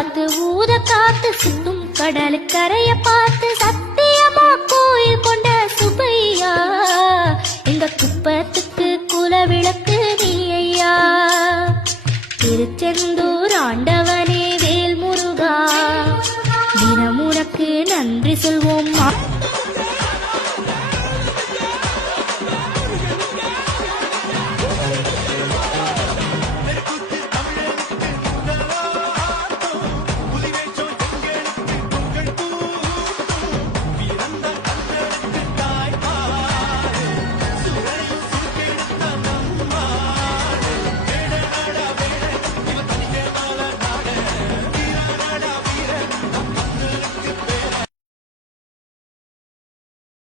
காத்து ஊத காத்து சுத்தும் கடலுக்கரைய பார்த்து சத்தியமா கோயில் கொண்ட சுப்பையா எங்க குப்பத்துக்கு குலவிளக்கு நீ ஐயா. திருச்செந்தூர் ஆண்டவனே வேல் முருகா தினம் உனக்கு நன்றி சொல்வோம்